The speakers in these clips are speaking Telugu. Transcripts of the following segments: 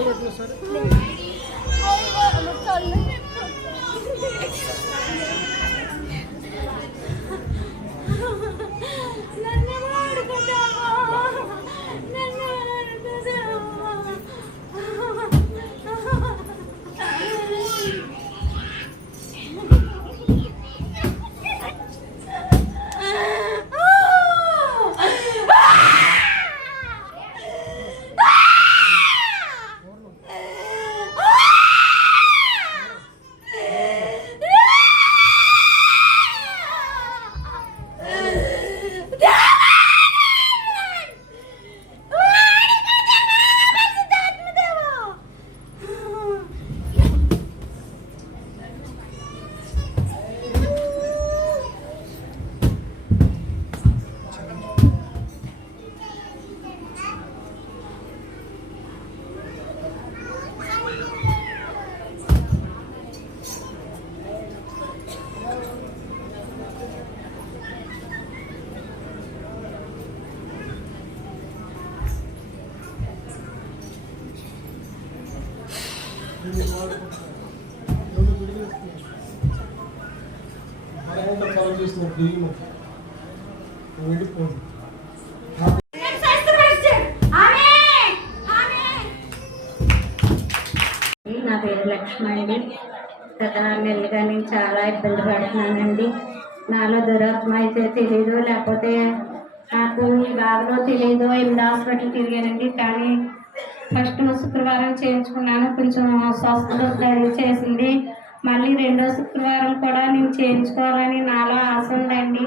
నా పేరు లక్ష్మి అండి. గత 4 నెలలుగా నేను చాలా ఇబ్బంది పడుతున్నానండి. నాలో దురాత్మ అయితే తెలీదు, లేకపోతే నాకు ఈ బాధలో తెలీదు. 8 హాస్పిటల్ తిరిగానండి, కానీ ఫస్ట్ శుక్రవారం చేయించుకున్నాను, కొంచెం స్వస్థత చేసింది. మళ్ళీ 2వ శుక్రవారం కూడా నేను చేయించుకోవాలని నాలో ఆశ ఉందండి.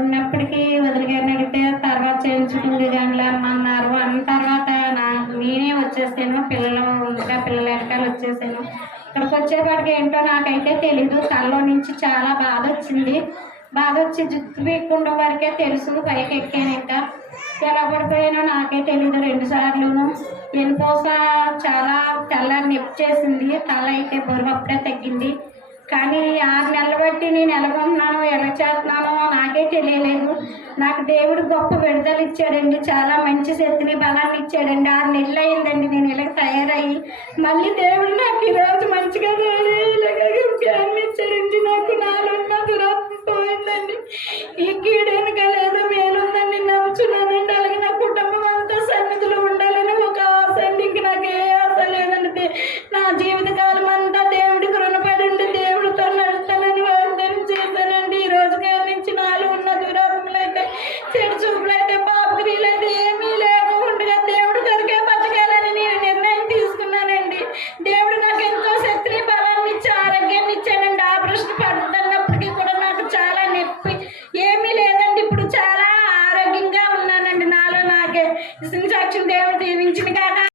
ఉన్నప్పటికీ వదిలిగారిని అడిగితే తర్వాత చేయించుకుంది కానీ అన్నారు. అన్న తర్వాత నేనే వచ్చేసాను, పిల్లల వెనకాల వచ్చేసాను. ఇక్కడికి వచ్చేపాటికి ఏంటో నాకైతే తెలీదు. తలలో నుంచి చాలా బాధ వచ్చింది. బాధ వచ్చి జుట్టు పీక్కుండా వరకే తెలుసు. పైకి ఎక్కాను, ఇంకా ఎలా పడిపోయానో నాకే తెలీదు. 2 సార్లును వెనుపోస చాలా తెల్లని నొప్పి చేసింది. తల అయితే బరువు అప్పుడే తగ్గింది. కానీ 6 నెలలు బట్టి నేను ఎలాగున్నానో ఎలా చేస్తున్నానో నాకే తెలియలేదు. నాకు దేవుడు గొప్ప విడుదల ఇచ్చాడండి, చాలా మంచి శక్తిని బలాన్ని ఇచ్చాడండి. 6 నెలలు అయిందండి నేను ఇలా తయారయ్యి. మళ్ళీ దేవుడు నాకు ఈరోజు మంచిగా